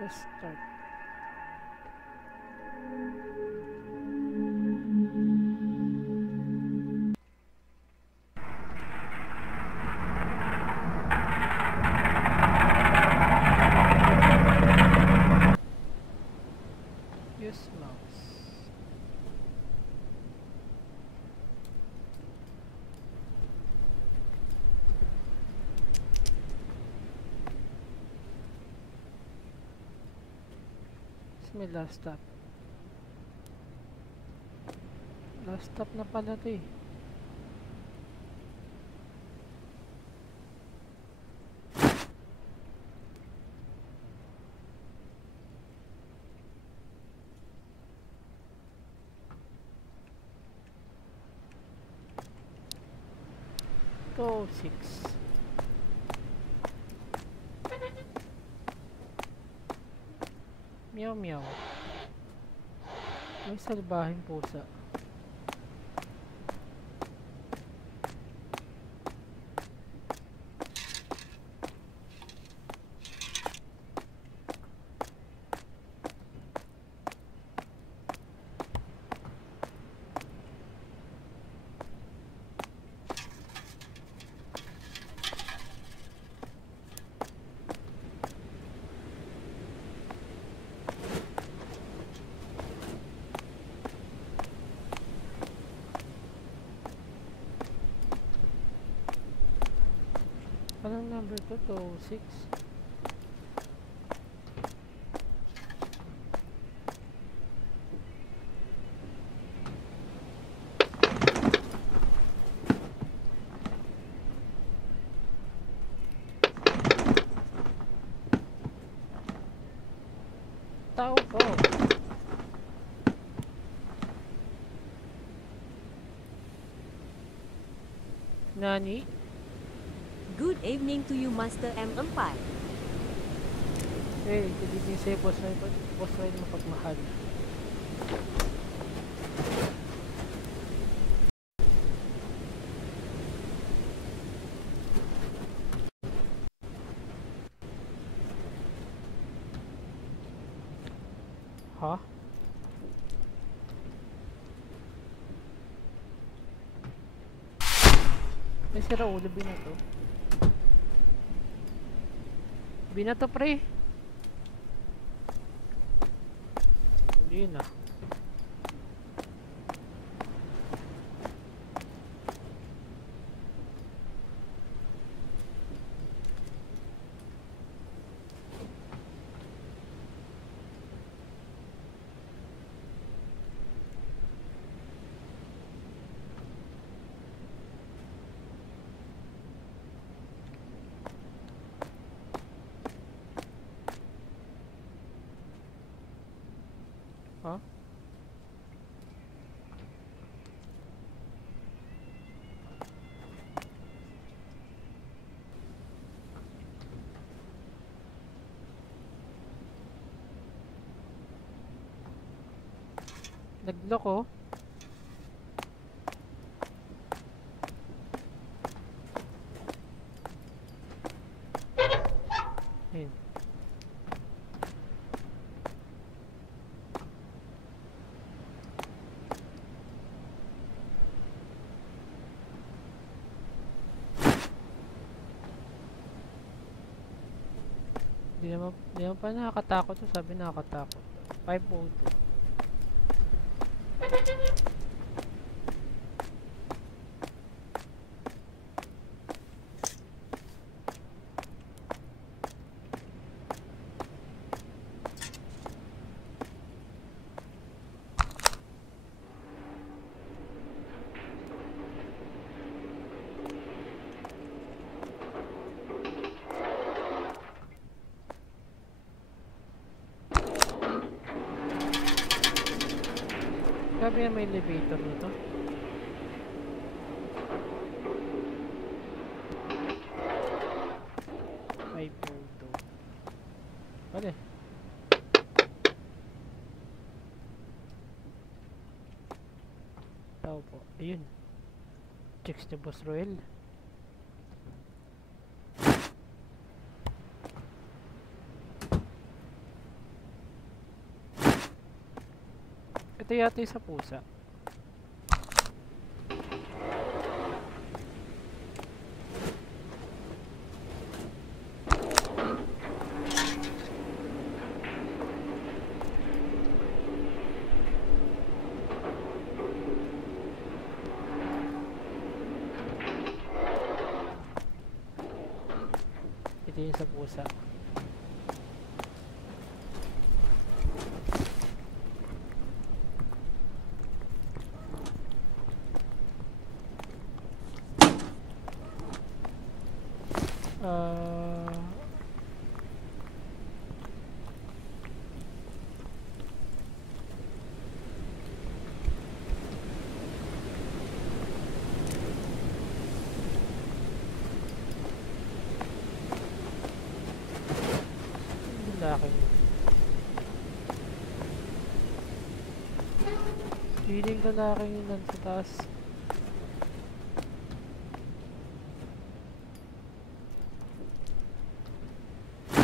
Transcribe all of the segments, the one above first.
Let's start. Use mouse. It's my last stop. Last stop na pala to eh. Go 6. Meow meow. May salbahing pusa. Anong number to? 206. Tao po. Nani? Good evening to you, Master M. Empire. Hey, good evening sa'yo, boss Ryan mapagmahal. Ha? May sira ulo, binato. Binato, pre. Hindi na. Ha? Nag-lock oh. Ayun. Di naman pa nakakatakot to. Sabi nakakatakot. 502. Sabi na may elevator nito. May photo. Pwede. Tao po. Ayun. Checks ni Boss Roel. Ito yata yung sa pusa. Ito yung sa pusa. Lalaki. Feeling lalaki yun lang sa taas.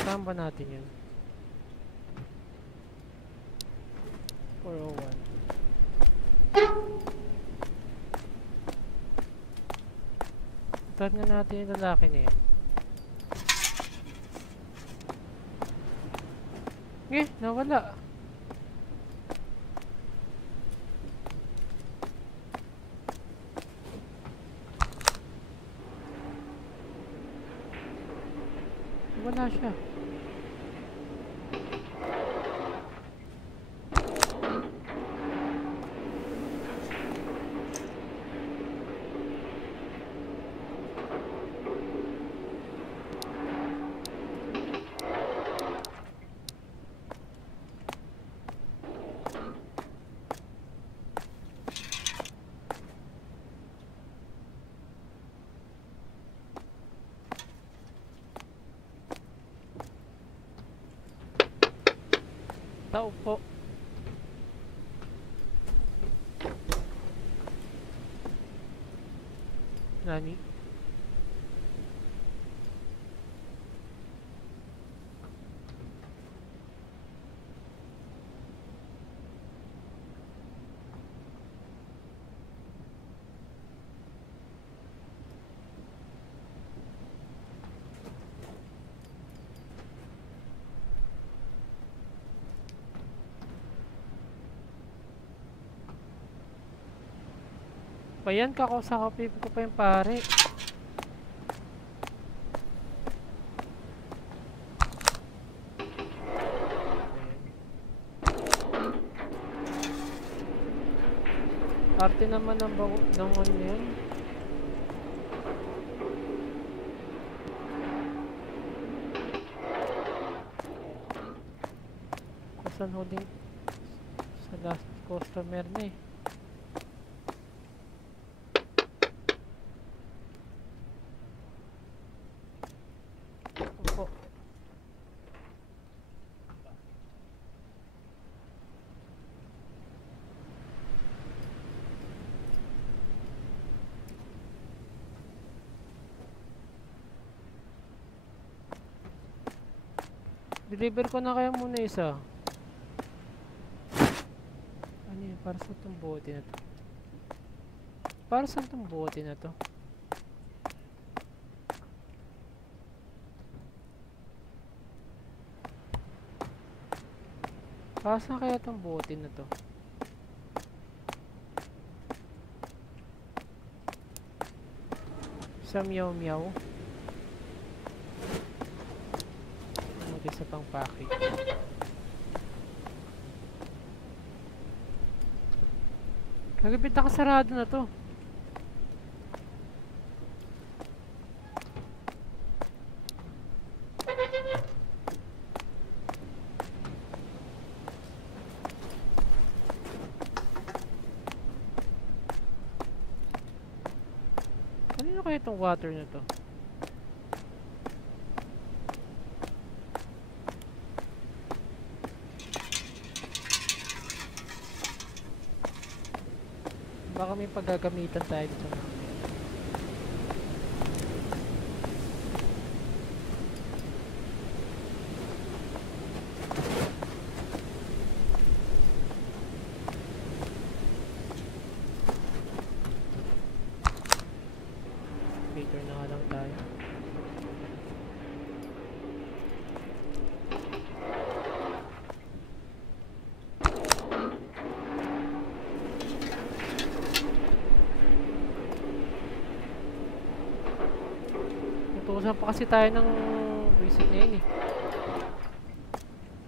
Saan ba natin yun? 401. Start na natin yung lalaki na yan. Nawala. Wala siya. Tao po. Nani? Pa yan, kakausapin ko pa yung pare. Arte naman ng ano yun. Kasan holding sa last customer na eh. Opo. Deliver ko na kaya muna isa. Ano yun? Para sa itong bote na to? Para sa itong bote na to? Para saan kaya itong bote na to? Sa meow meow. Sa pang package. Kagabit nakasarado na to. Kanino kaya itong water na to? Baka may paggagamitan tayo dito mamaya. Inuusan pa kasi tayo ng visit ngayon eh.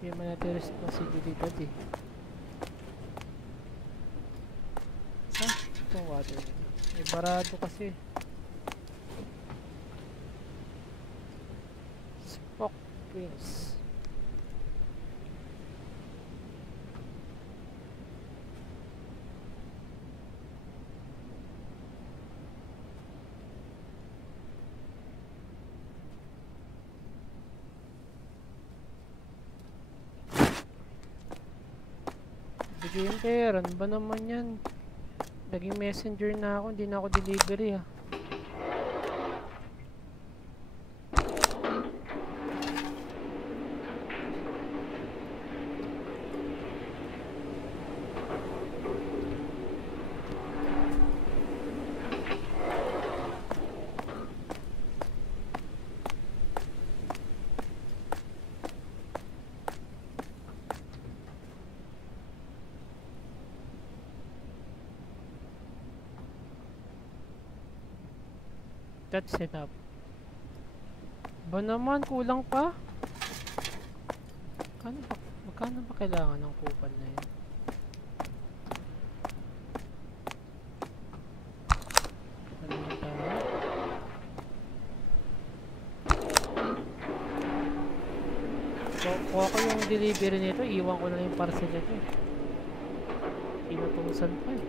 Hindi man natin responsibilidad eh. Ah, itong water. May barado kasi. Spock Prince. Bigyan pera, ano ba naman yan? Naging messenger na ako, hindi na ako delivery ha. That's enough. Ba naman, kulang pa? Magkano ba kailangan ng kupal na yun? Ano na tayo? So, kuha ko yung delivery nito, iwan ko na yung parcel nito eh. Inutusan pa eh.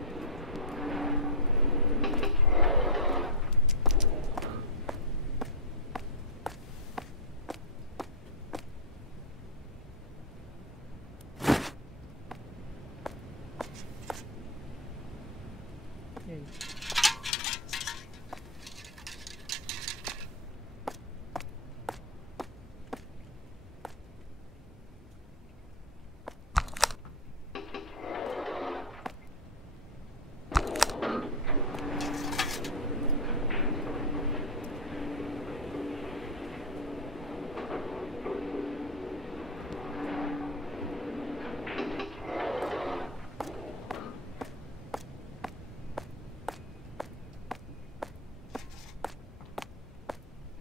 Yun.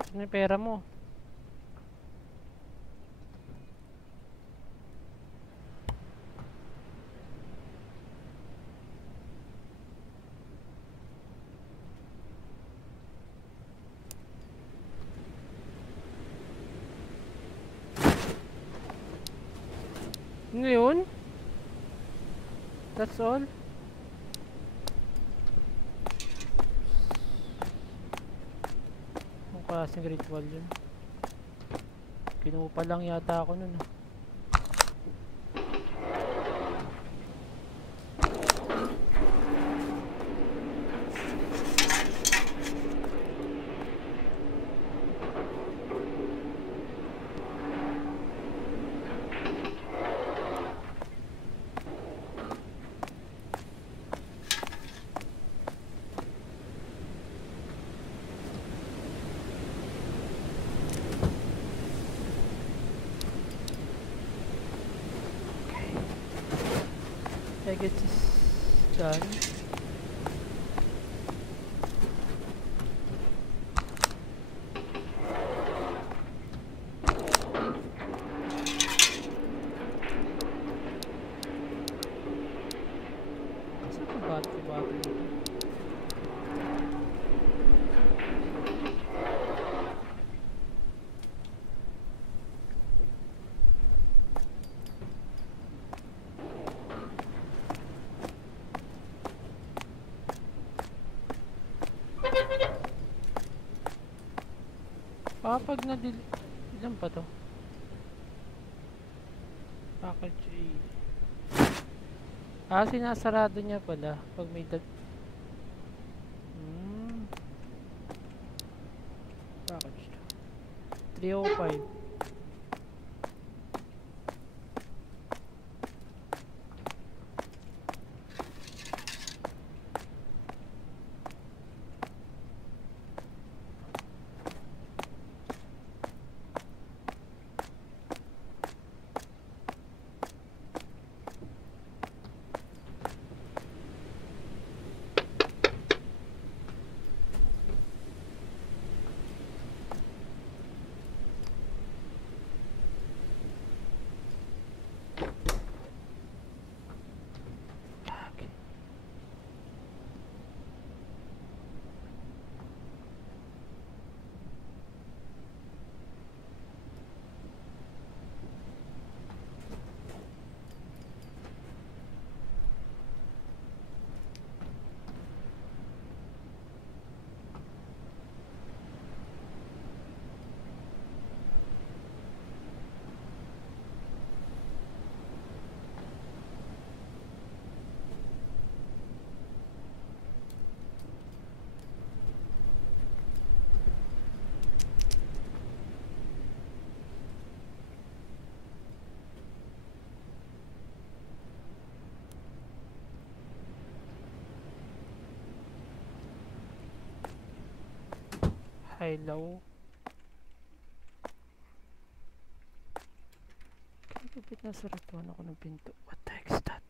Ano yung pera mo? Ano yun? That's all? Anong klaseng ritual yun? Kinupa lang yata ako nun ah. I guess it's done. Saan ka bati-bati nito? Pag ilan pa to? Package A. Sinasarado niya pala pag may package 305. Hello. Kapit na saratuan ako ng pinto. What the heck is that?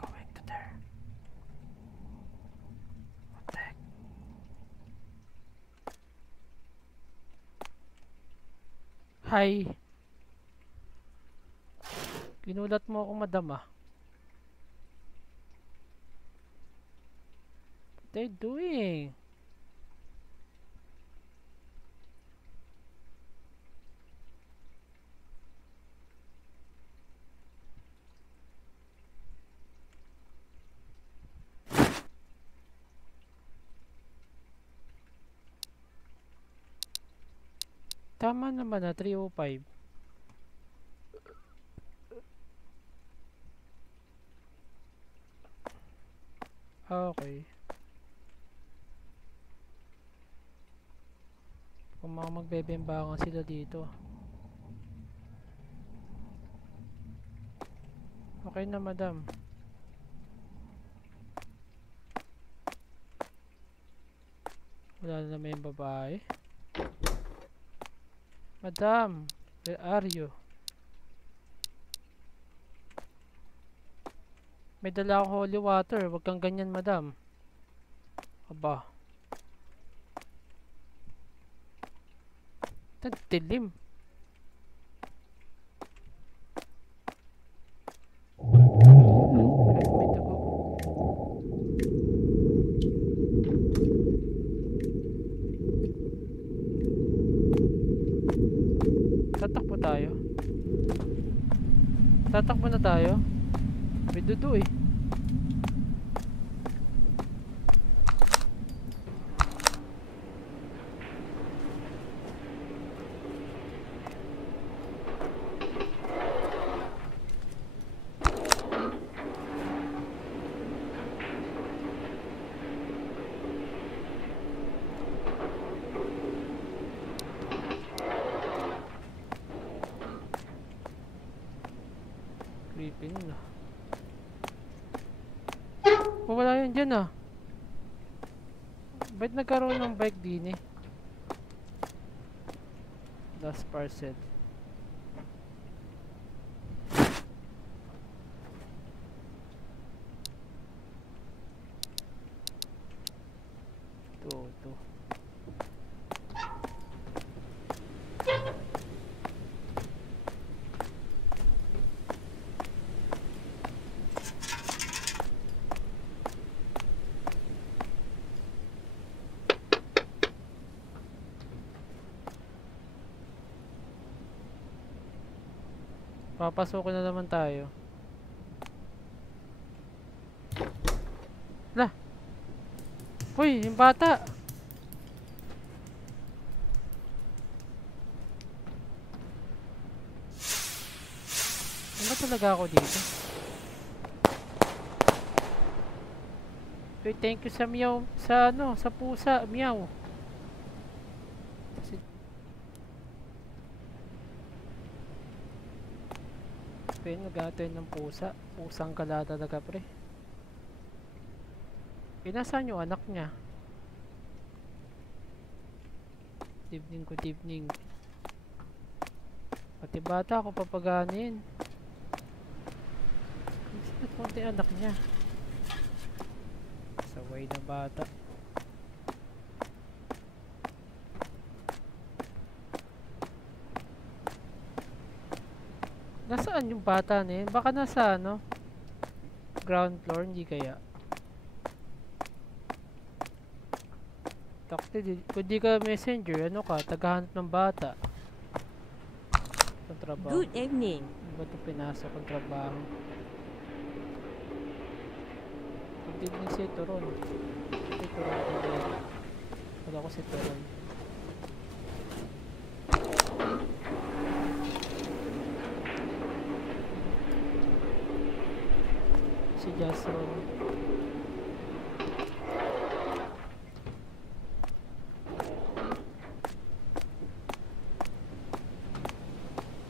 Going to there. What the heck? Hi. Ginulat mo ako, madam ah. What are you doing? Tama naman na 3:05. Okay. Kung mga magbebembangan sila dito. Okay na, madam. Wala na naman yung babae. Madam, where are you? May dala akong holy water. Huwag kang ganyan, madam. Aba. Dilim. Kahit may dugo. Tatakbo tayo. Tatakbo na tayo. May dudu eh. Creepy nun ah. Oh, wala yan dyan ah. Ba't nagkaroon ng bike din eh? Last parcel. Ito. Papasukin na naman tayo. Lah. Uy, yung bata. Ano talaga ako dito? Uy, thank you sa meow. Sa ano, sa pusa, meow. Pero nagatoy ng pusa. Pusang kala talaga, pre. Nasaan yung anak niya? Good evening. Pati bata ako papaganin. Kasi nagpunti anak niya. Saway na bata. Nasaan yung bata na yun? Baka nasa ano? Ground floor, hindi kaya. Kung di ka messenger, ano ka? Tagahanap ng bata. Ang trabaho. Good evening. Ano ba ito pinasok ang trabaho? Good evening si Turon. Si Turon. Wala ko si Turon. Si Jasron.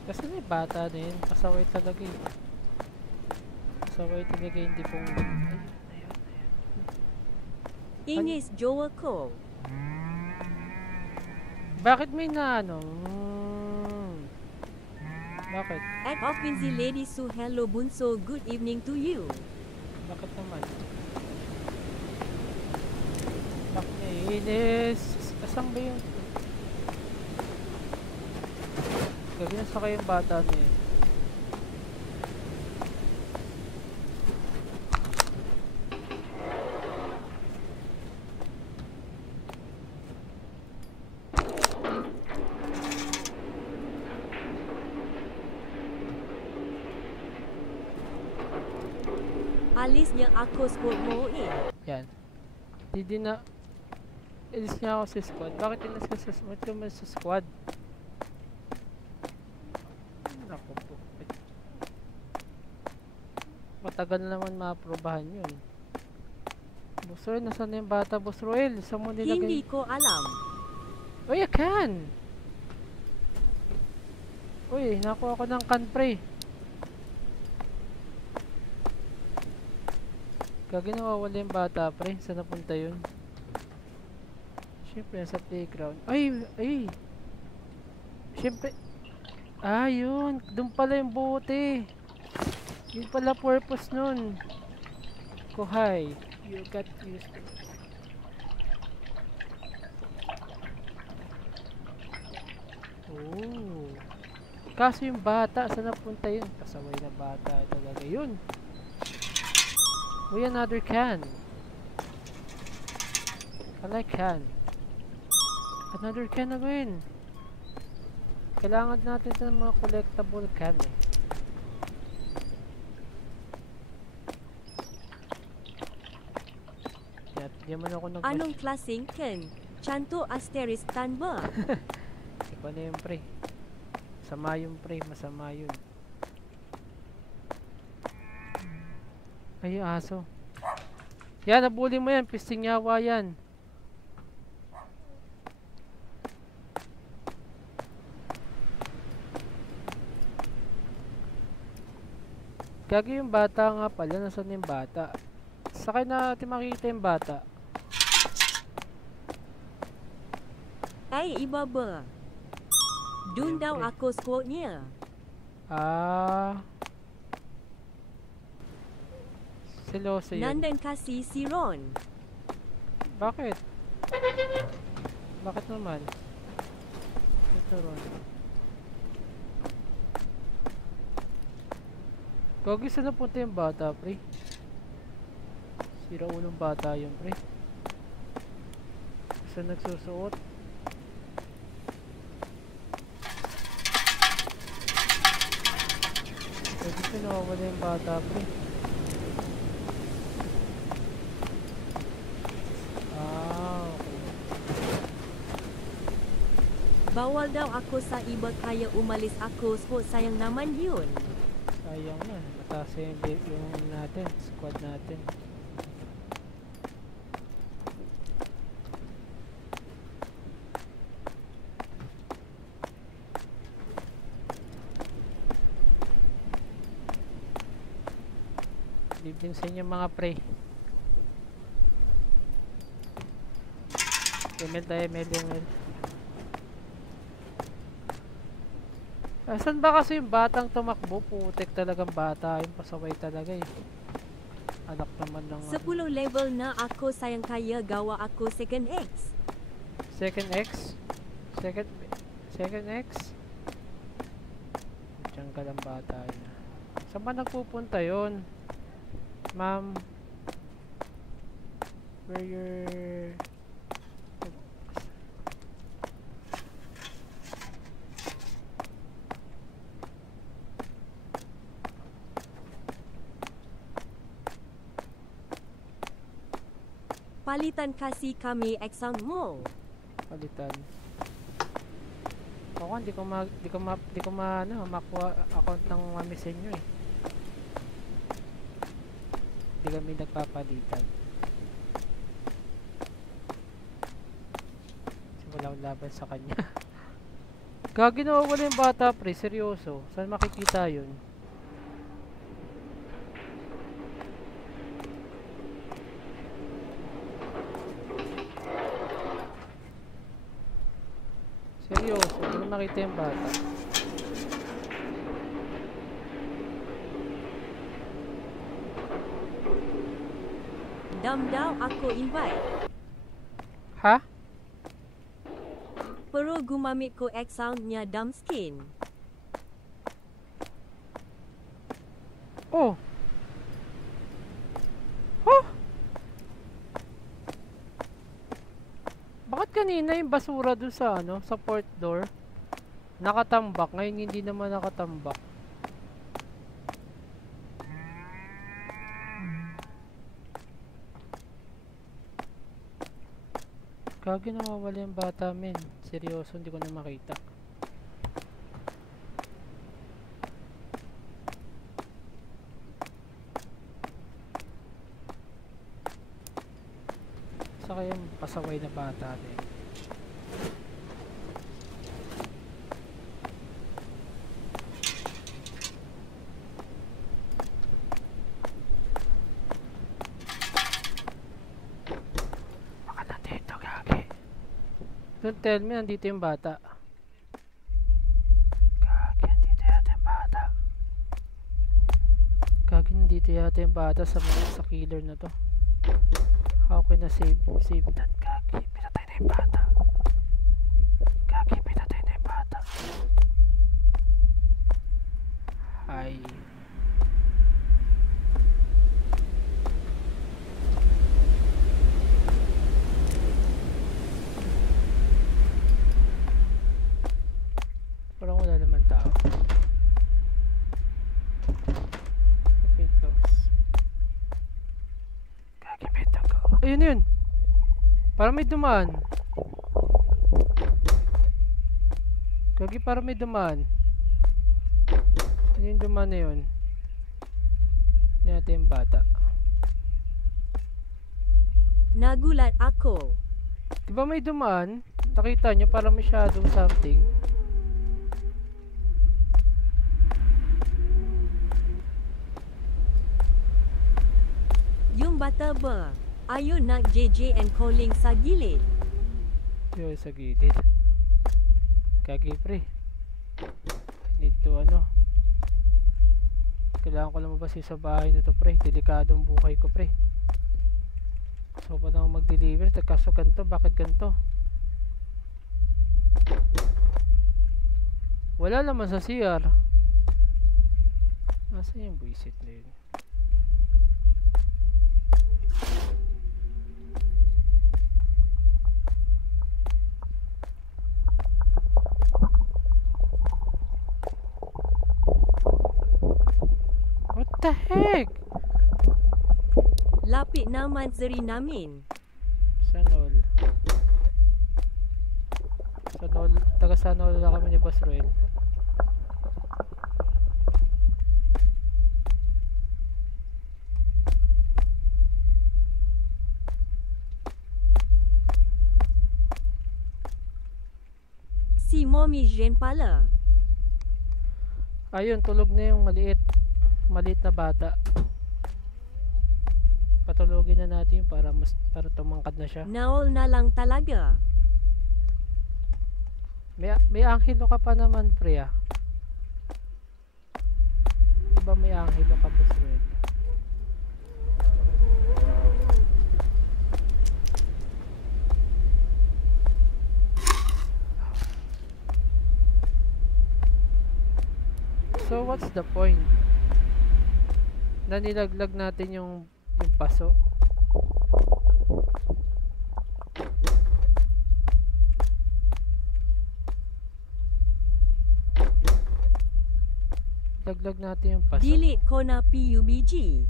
Kasi bata na yun. Pasaway talaga eh. Pasaway talaga hindi pong... Ayun, ayun. Inis jowa ko. Bakit may na ano? Bakit? At Ofinzi Lady Su hello bunso good evening to you. Bakit naman? Bakit naiinis? Kasang ba yung... Gagawin sa kayong bata niya eh. Alis niya ako squad mo eh. Yan. Hindi na... Ilis niya ako sa squad. Bakit ilis ka sa squad? Naman sa squad. Naku po. Matagal naman maaprobahan yun. Boss Roel, nasaan na yung bata? Boss Roel, saan mo nilagay? Hindi ko alam. Uy, I can! Uy, nakuha ko ng can pre. Gagi nawawala yung bata pre. Saan napunta yun? Siyempre, nasa playground. Ay! Ay! Siyempre... Ah, yun! Doon pala yung bote! Yun pala purpose nun. Kuhay. You got used to... Oh! Kaso yung bata, saan napunta yun? Pasaway na bata talaga yun. Uy, another can. I like can. Another can again. Kailangan natin ng mga collectible can eh. Di man ako nag- Anong klaseng ken? Chanto asterisk tan ba? Iba na yun pre. Masama yun pre, masama yun. Ay, yung aso. Yan, nabuli mo yan. Pisting yawa yan. Gagi yung bata nga pala. Nasaan yung bata? Sakay na natin makikita yung bata. Ay, iba ba? Dun daw Siyempre. ako squad niya. Ah. Seloso yun. Nandan kasi si Ron. Bakit? Bakit naman? Ito Ron. Gagi, saan napunta yung bata, pre? Sira ulong bata yun, pre. Saan nagsusuot? Gagi, saan nawawala yung bata, pre? Ah, okay. Bawal daw ako sa iba kaya umalis ako so sayang naman yun. Sayang na. Mataas yung natin, squad natin. Evening sa inyo mga pre. Email tayo, email. Asan ba kasi yung batang tumakbo? Putek talagang bata. Yung pasaway talaga eh. Anak naman ng... Sa 10 level na ako sayang kaya gawa ako second X. Second X? Second X? Diyan ka lang bata yun. Saan ba nagpupunta yun? Ma'am? Where your... Palitan kasi kami exam mo. Palitan. Ako hindi ko makuha account ng mamisin nyo eh. Hindi kami nagpapalitan. Kasi wala akong laban sa kanya. Gagi nawawala yung bata pre, seryoso. Saan makikita yun? Seryoso, hindi ko makita yung bata. Dam daw ako invite. Ha? Pero gumamit ko account-nya Dam Skin. Oh! Huh! Bakit kanina yung basura dun sa ano, sa port door? Nakatambak, ngayon hindi naman nakatambak. Gagi nawawala yung bata men. Seryoso, hindi ko na makita. Saka yung pasaway na bata din. Baka nandito gagi. Don't tell me nandito yung bata. Gagi, nandito yata yung bata. Gagi, nandito yata yung bata sa killer na to. How can I save that? Gagi, pinatay na yung bata. Gagi, pinatay na yung bata. Ay. Parang wala naman tao. Ayun yun. Parang may dumaan. Gagi, parang may dumaan. Ano yung dumaan na yun? Hindi natin yung bata. Nagulat ako. Diba may dumaan? Nakita nyo parang may shadow something. Yung bata ba? Ayun nak JJ and calling sa gilid. Yun sa gilid. Gagi pre. Need to ano. Kailangan ko lumabas sa bahay na to pre. Delikadong buhay ko pre. Gusto pa naman mag-deliver. Kaso ganito. Bakit ganito? Wala naman sa CR. Nasaan yung buisit na yun? What the heck? Lapit naman zeri namin. Sanol. Sanol. Taga Sanol na kami ni Boss Roel. Si Mommy Jen pala. Ayun, tulog na yung maliit na bata. Patulogin na natin yun para tumangkad na siya. Naol na lang talaga. May anghelo ka pa naman, pre ah. Diba may anghelo ka, Boss Roel? So what's the point? Na nilaglag natin yung paso. Laglag natin yung paso. Dili ko na PUBG.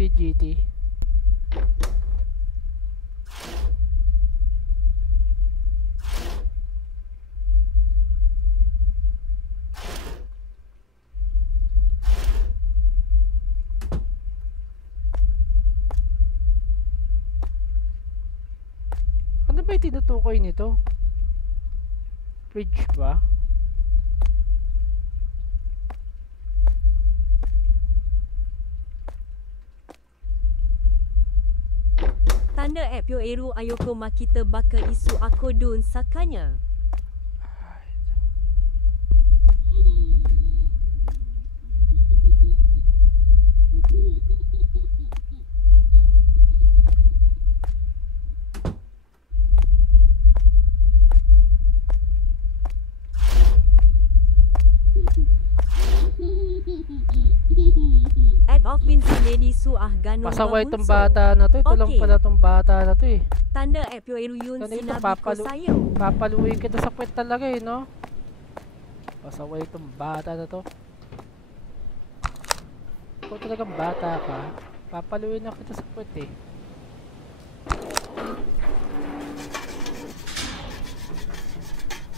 PGT. Ano ba yung tinutukoy nito? Fridge ba? Tanda app yo eru ayoko makita baka isu aku dun sakanya. Add of Vincent Lady Su ah ganun Pasaway tong bahunso. bata na to. Ito lang Okay. pala tong bata na to eh. Tanda app yo eru yun Ano ito, sinabi ko sa'yo. papaluin kita sa puwet talaga eh, no? Pasaway itong bata na to. Kung talagang bata ka, papaluin na kita sa puwet eh.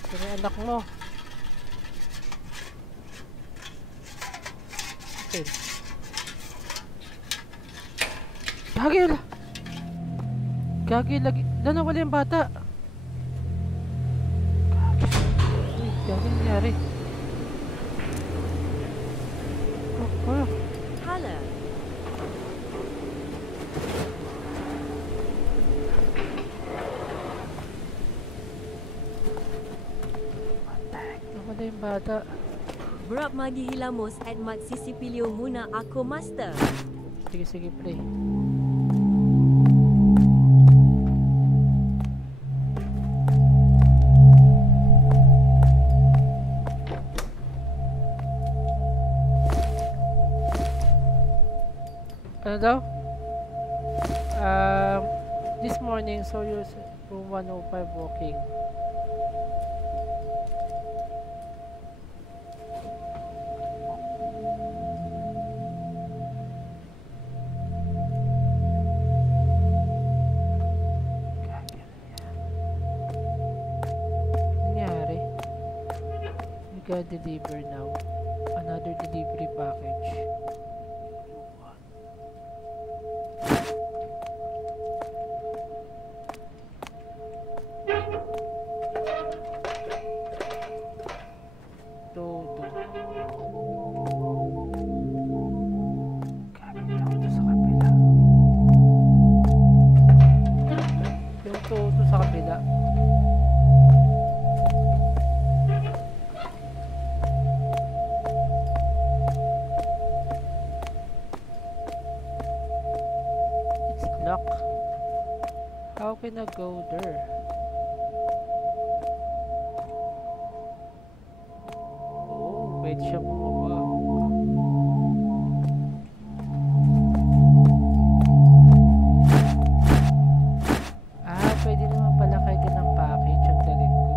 Ito na yung anak mo. Okay. Gagil! Gagil lagi. Nawala yung bata. Uy, gagil nangyari. Oh. Hala. Nawala yung bata. Berap maghihilamos at magsisipilyo muna ako master. Sige, play. Ano daw? This morning, so you're room 105 walking. Nangyari? We gotta deliver now. Another delivery package. How can I go there? Oh, wait siya bumaba. Pwede naman pala kahit ng package ang dalhin ko.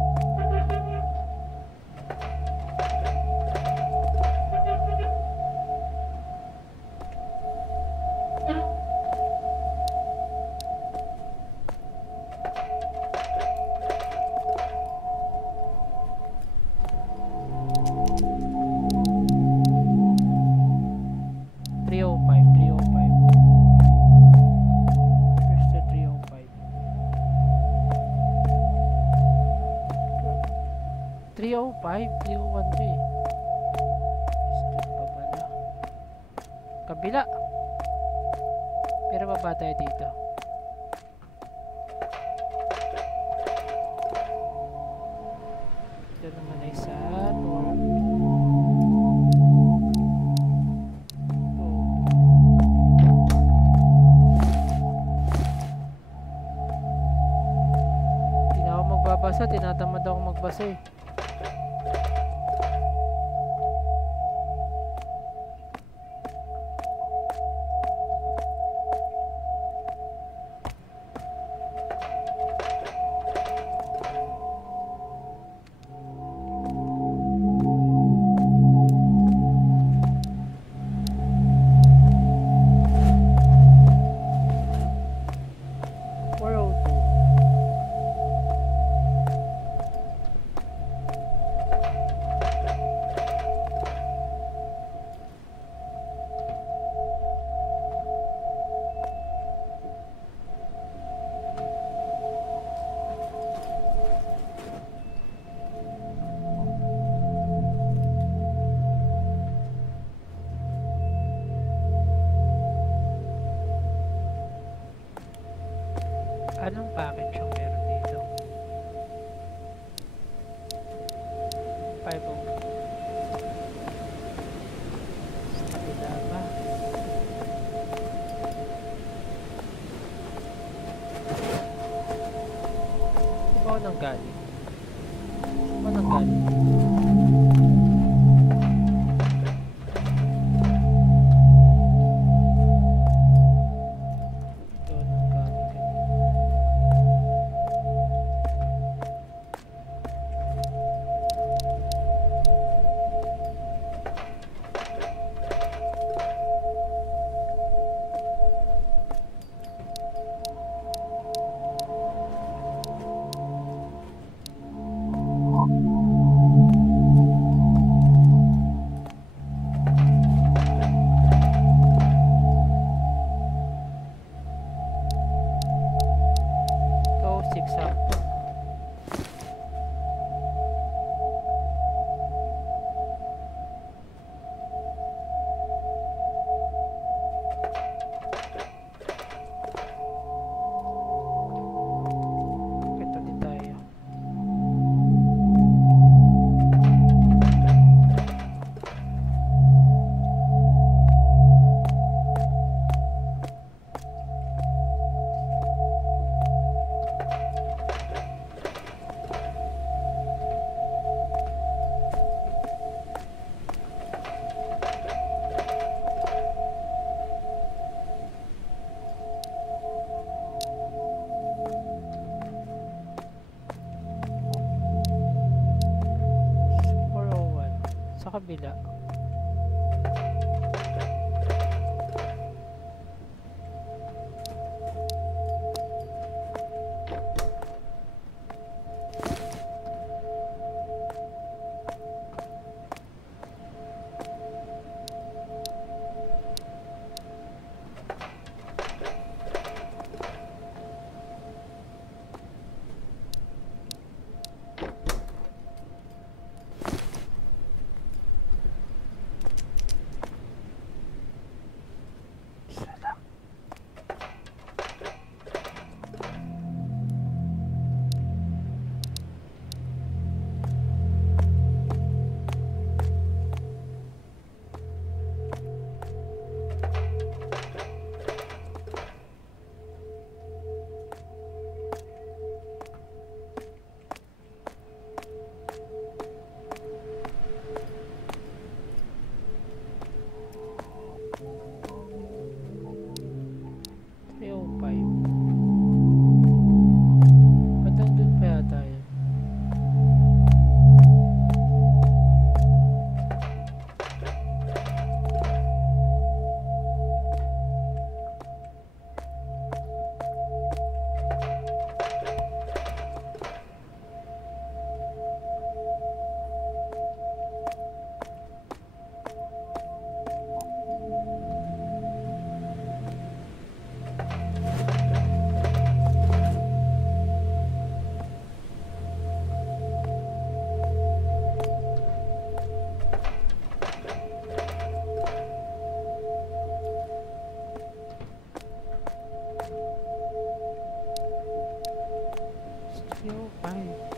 Kabila. Pero baba tayo dito. Ito naman ay sa north. Hindi na ako magbabasa. Tinatamad ako magbasa eh. Anong package ang meron dito? 5 sa kabila ba? Saan ba ako nang galing? Saan ba nang galing? Ito nang galing kanina. Ito, 6 up. Ito din tayo. Sa kabila. Isa lang. Ayaw, 5. Ba't nandun pa yata yun? Ayaw, 5.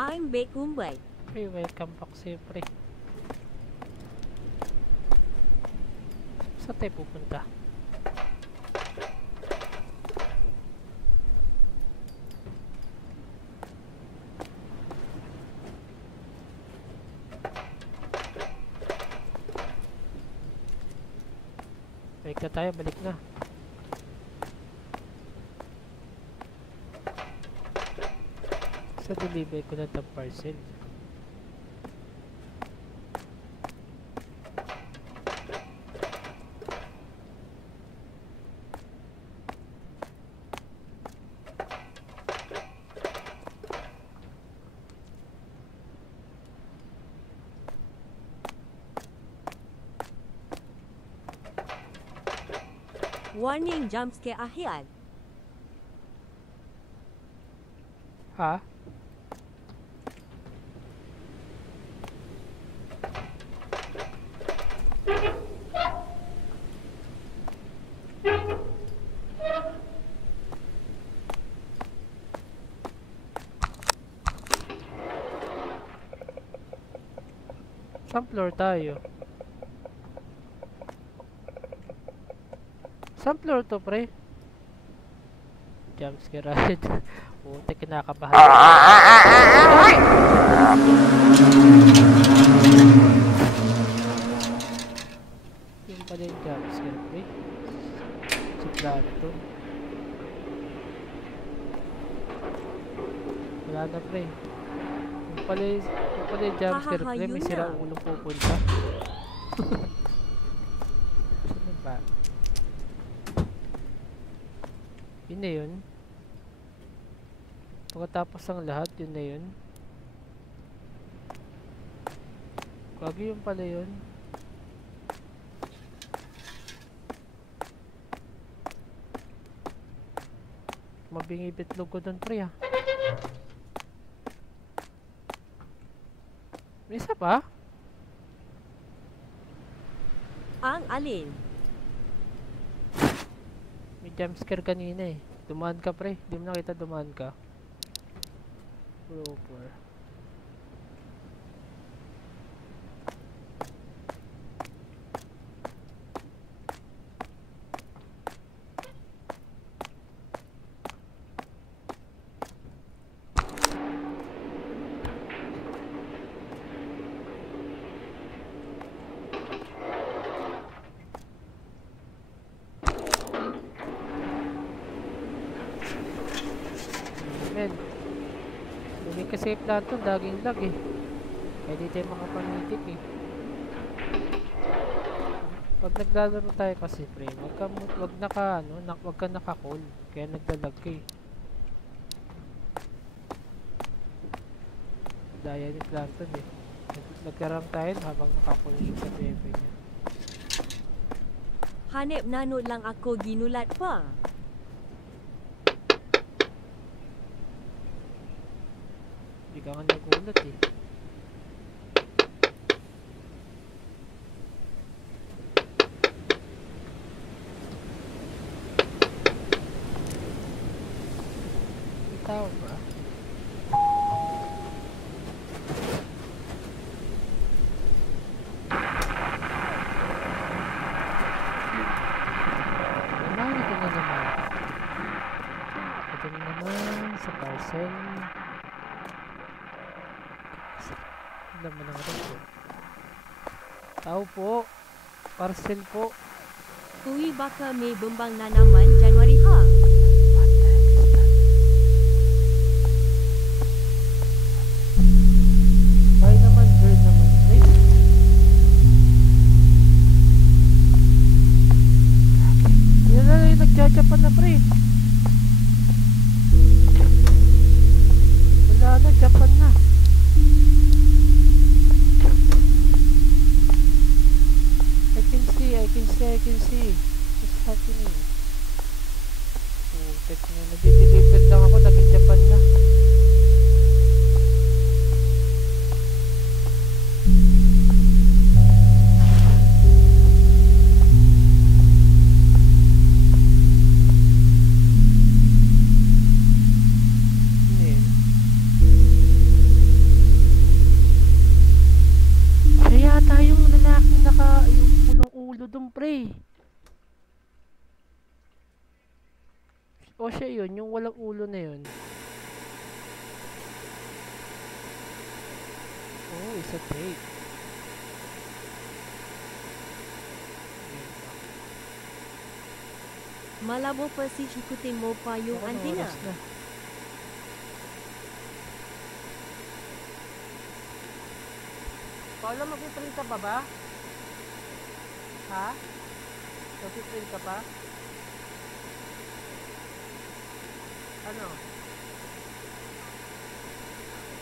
I'm back Mumbai. Hey, welcome back siyempre. Saan tayo pupunta? Balik na tayo, balik na. So, deliver ko na itong parcel. Warning jumpscare akhir. Ha? Saan floor tayo? Saan floor to, pre? Jumpscare agad. Puti, kinakabahan. Yung pala yung jumpscare, pre. Si Planton. Wala na, pre. Yung pala yung jumpscare, pre. May sirang ulong pupunta. Saan ba? Yun na yun. Pagkatapos ng lahat, yun na yun. Kagi yun pala yun. Mabingi bitlog ko dun, pre, ah. May isa pa? Ang alin? May jumpscare kanina eh. Dumaan ka, pre. Di mo nakita dumaan ka. Proper. Men, hindi kasi plato, daging lag eh. Kaya di tayo makapanitik eh. Pag naglalaro tayo kasi, pre, wag ka naka-call. Kaya naglalag ka eh. Daya ni Planton eh. Nagkarang tayo habang naka-call sa bebe niya. Hanep nanot lang ako ginulat pa. Hindi ka nga nagulat eh. May tao ba? Narito na naman. Ito na naman sa parcel. Naman ang ito. Tao po. Parcel po. Kui baka may bembang nanaman Januari hang. Bye naman, bird naman. Pre. Yan na yung nagjajapan na, pre. Wala na, Japan na. I can see. What's happening? Putek na. Nag-deliver lang ako. Naging Japan na. Ayan. Siya yata yung lalaking yung pulong ulo dun, pre. O siya yun, yung walang ulo na yun. Oh, isa fake. Malabo pa si ikutin mo pa yung Ako na, antina. oras na. Paula, mag-print ka pa ba? Ha? Mag-print ka pa? Ano?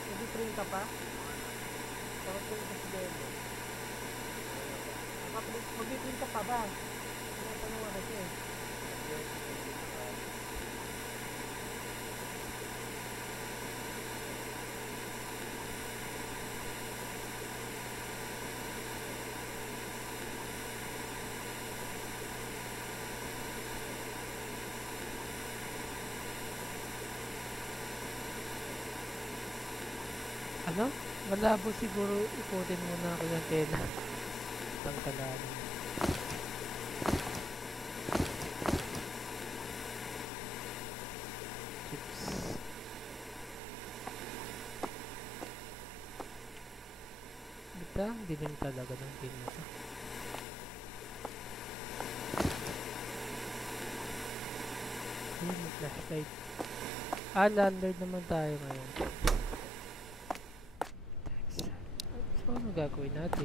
Mag-print ka pa? Mag-print ka si Demo. Mag-print ka pa ba? Tinatanong nga kasi. Ano? Malabo siguro ikutin muna ako yung antena. Tangkalan. Chips. Bita, dilim talaga ng pin na to. May flashlight. Landlord naman tayo ngayon. So, ano gagawin natin?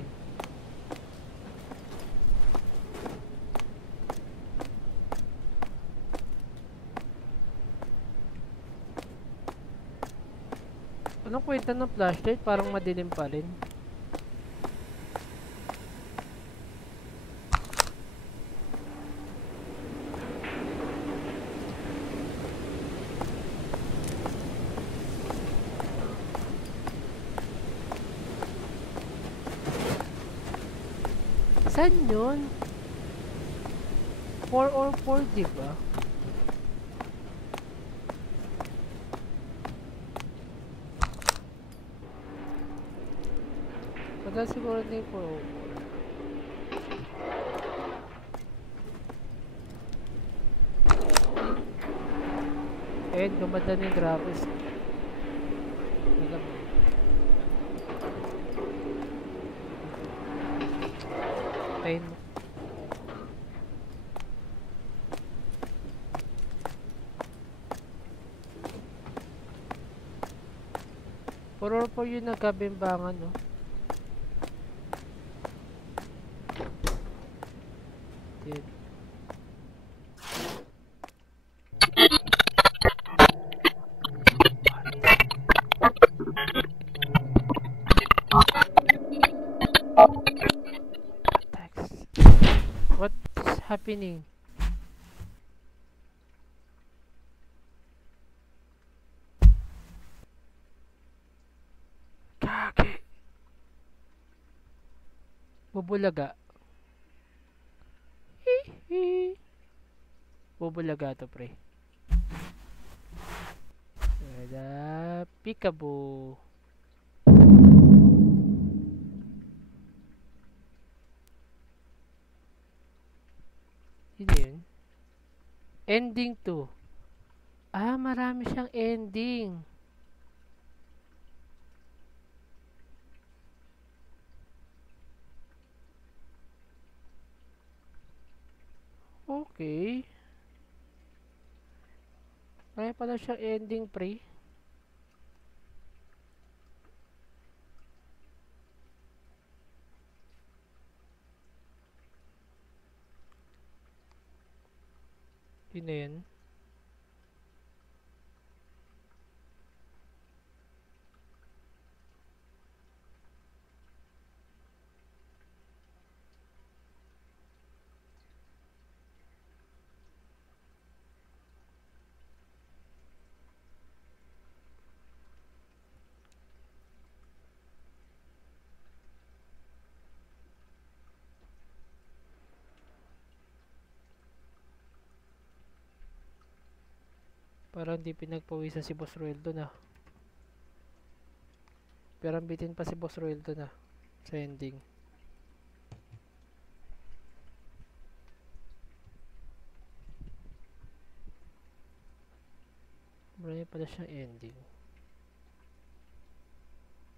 Anong kwenta ng flashlight? Parang madilim pa rin. Saan yun? 4 or 4, diba? Wala siguro na yung 4 or 4. Eh, gumanda na yung graphics. Pain mo. Puro po yung nagkabimbangan, no? Yan. What's happening? Kaki. Bubulaga. Hihi. Bubulaga to, pre. Wala. Peekaboo. Yun. Ending 2. Marami siyang ending. Okay. Marami pala siyang ending, pre. Yun na yun. Parang hindi pinagpawisan si Boss Roel doon, ah. Pero bitin pa si Boss Roel doon, ah. Sa ending. Marami pala siyang ending.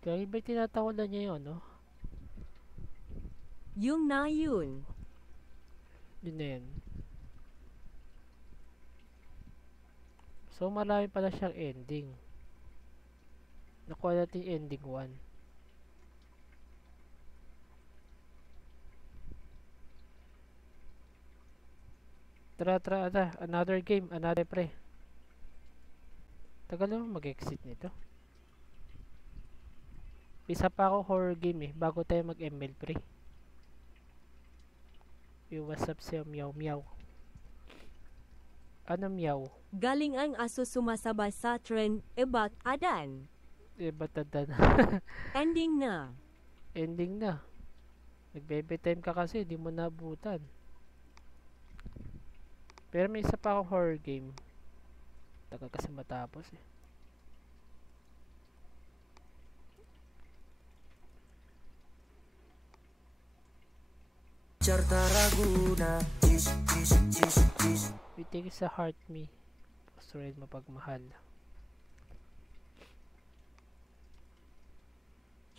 Kaya iba tinatawalan niya yun, no? Yung na yun. Yun na yun. So, marami pala siyang ending. Nakuha natin ending 1. Tara, tara, tara. Another game. Another pre. Tagal naman mag-exit nito. Isa pa ako horror game bago tayo mag-ML pre. Yo, what's up sa'yo? Meow, meow. Ano meow? Galing ang aso sumasabay sa trend, ebak adan. Batadan. Ending na. Ending na. Nagbe time ka kasi, di mo nabutan. Pero may isa pa akong horror game. Tagal kasi matapos We take sa heart me. Posturin mapagmahal.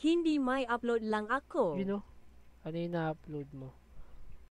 Hindi may upload lang ako. You know? Ano yung na-upload mo?